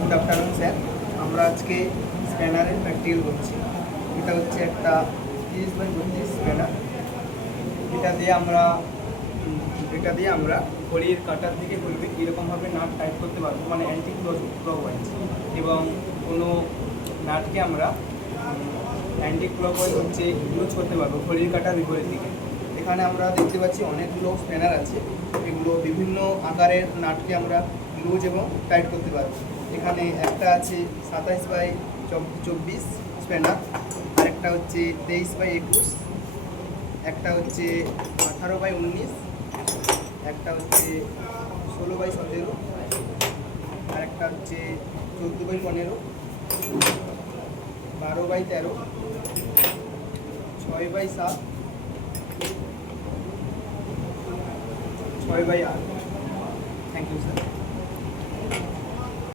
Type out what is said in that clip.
Good afternoon sir. আমরা আজকে স্প্যানারের practical করছি। এটা হচ্ছে একটা 30x32 স্প্যানার। এটা দিয়ে আমরা ঘড়ির কাঁটার দিকে ঘুরবে কীরকমভাবে নাট টাইট করতে পারবো, মানে অ্যান্টি ক্লকওয়াইজ, এবং কোনো নাটকে আমরা অ্যান্টি ক্লকওয়াইজ হচ্ছে ইউজ করতে পারবো ঘড়ির কাঁটার বিপরীত দিকে। এখানে আমরা দেখতে পাচ্ছি অনেকগুলো স্প্যানার আছে। এগুলো বিভিন্ন আকারের নাটকে আমরা লুজ এবং টাইট করতে পারবো। এখানে একটা আছে 27x24 স্প্যানার, আরেকটা হচ্ছে 23x21, একটা হচ্ছে 18x19, একটা হচ্ছে 16x17, আর একটা হচ্ছে 14x15, 12x13, 6x7, 6x8। Thank you sir.